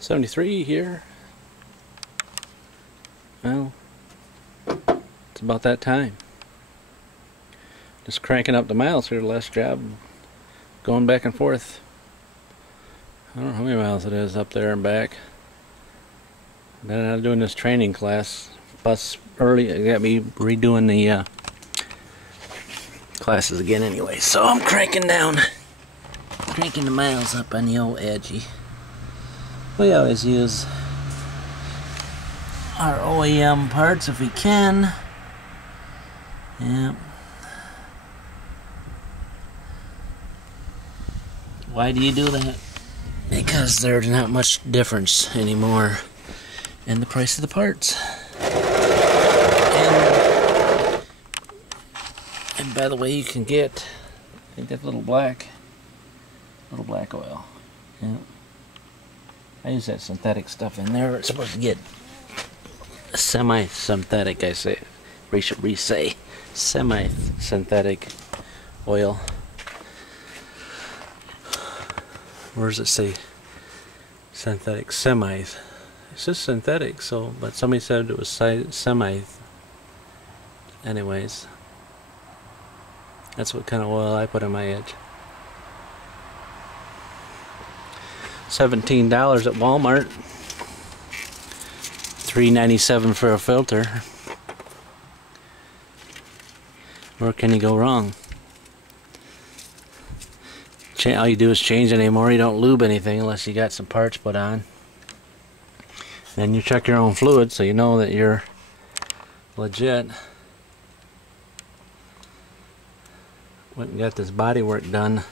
73 here. Well, it's about that time. Just cranking up the miles here the last job. Going back and forth. I don't know how many miles it is up there and back. Then I'm doing this training class. Bus early, it got me redoing the classes again anyway. So I'm cranking the miles up on the old edgy. We always use our OEM parts if we can. Yeah. Why do you do that? Because there's not much difference anymore in the price of the parts. And by the way, you can get, I think that little black oil. Yeah. I use that synthetic stuff in there. It's supposed to get semi-synthetic, I say. We should re-say semi-synthetic oil. Where does it say synthetic? Semi. It's just synthetic, so, but somebody said it was semi. Anyways, that's what kind of oil I put on my edge. $17 at Walmart. $3.97 for a filter. Where can you go wrong? All you do is change it anymore. You don't lube anything unless you got some parts put on. Then you check your own fluid so you know that you're legit. Went and got this body work done.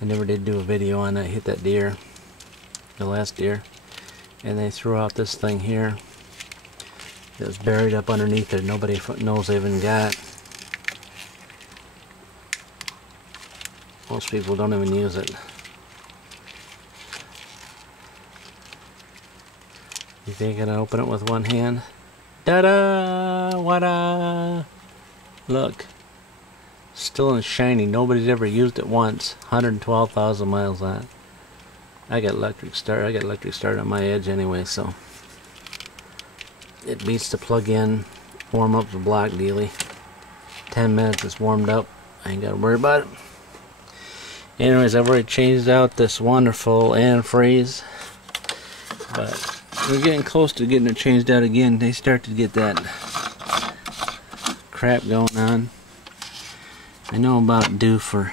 I never did do a video on that. Hit that deer, the last deer, and they threw out this thing here that was buried up underneath it. Nobody knows they even got. Most people don't even use it. You think I can open it with one hand? Da-da! Wada! Look. Still and shiny. Nobody's ever used it once. 112,000 miles on it. I got electric start. I got electric start on my edge anyway, so it beats the plug-in, warm up the block dealy. 10 minutes it's warmed up. I ain't got to worry about it. Anyways, I've already changed out this wonderful antifreeze, but we're getting close to getting it changed out again. They start to get that crap going on. I know I'm about due for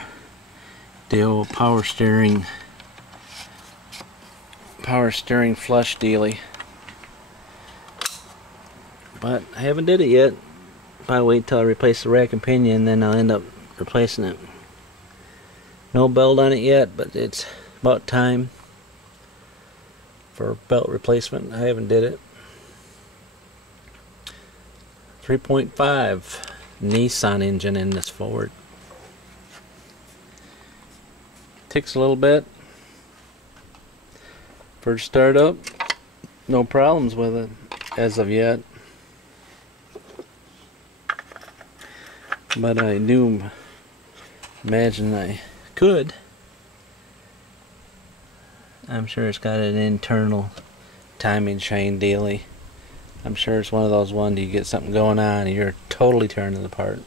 the old power steering flush dealy, but I haven't did it yet. I'll wait till I replace the rack and pinion, and then I'll end up replacing it. No belt on it yet, but it's about time for belt replacement. I haven't did it. 3.5 Nissan engine in this Ford. Ticks a little bit. First startup, no problems with it as of yet. But I do imagine I could. I'm sure it's got an internal timing chain daily. I'm sure it's one of those ones you get something going on and you're totally turning it apart.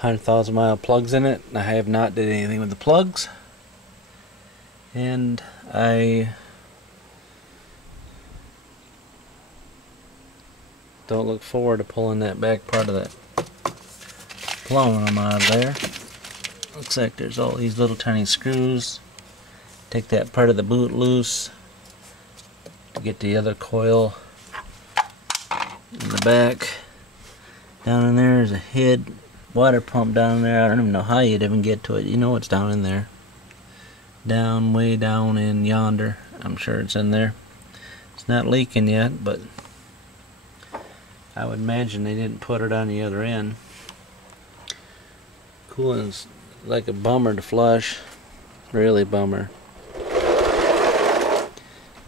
100,000 mile plugs in it. I have not did anything with the plugs, and I don't look forward to pulling that back part of that aluminum out of there. Looks like there's all these little tiny screws. Take that part of the boot loose to get the other coil in the back. Down in there is a head water pump down there. I don't even know how you'd even get to it. You know it's down in there. Down, way down in yonder. I'm sure it's in there. It's not leaking yet, but I would imagine they didn't put it on the other end. Cooling's like a bummer to flush. Really bummer.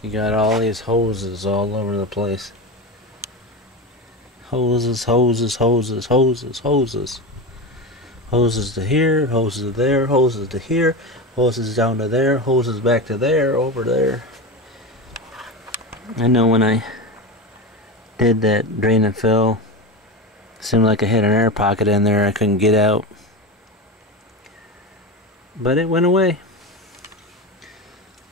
You got all these hoses all over the place. Hoses, hoses, hoses, hoses, hoses. Hoses to here, hoses to there, hoses to here, hoses down to there, hoses back to there, over there. I know when I did that drain and fill, it seemed like I had an air pocket in there I couldn't get out. But it went away.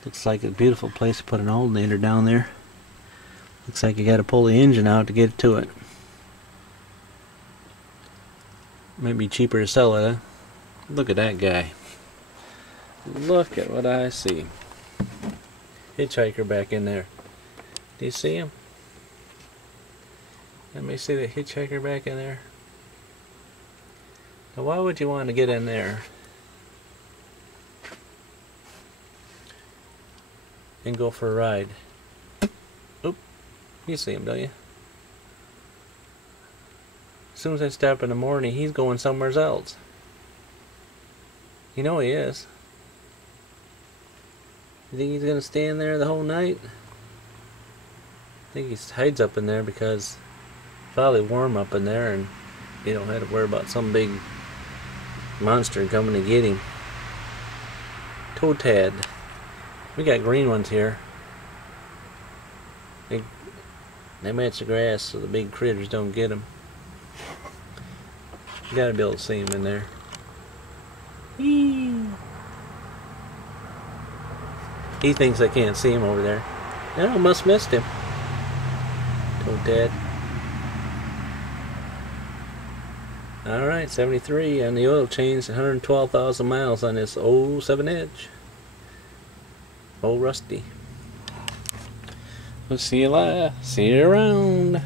Looks like a beautiful place to put an alternator down there. Looks like you got to pull the engine out to get to it. Might be cheaper to sell it, huh? Look at that guy. Look at what I see. Hitchhiker back in there. Do you see him? Let me see the hitchhiker back in there. Now why would you want to get in there and go for a ride? Oop, you see him, don't you? As soon as I stop in the morning, he's going somewhere else. You know he is. You think he's gonna stay in there the whole night? I think he hides up in there because it's probably warm up in there and you don't have to worry about some big monster coming to get him. Toe tad. We got green ones here. They match the grass so the big critters don't get them. You gotta be able to see him in there. Whee! He thinks I can't see him over there. No, I must have missed him. Toe tad. Alright, 73 on the oil change, 112,000 miles on this 07 Edge. Old Rusty. We'll see you around.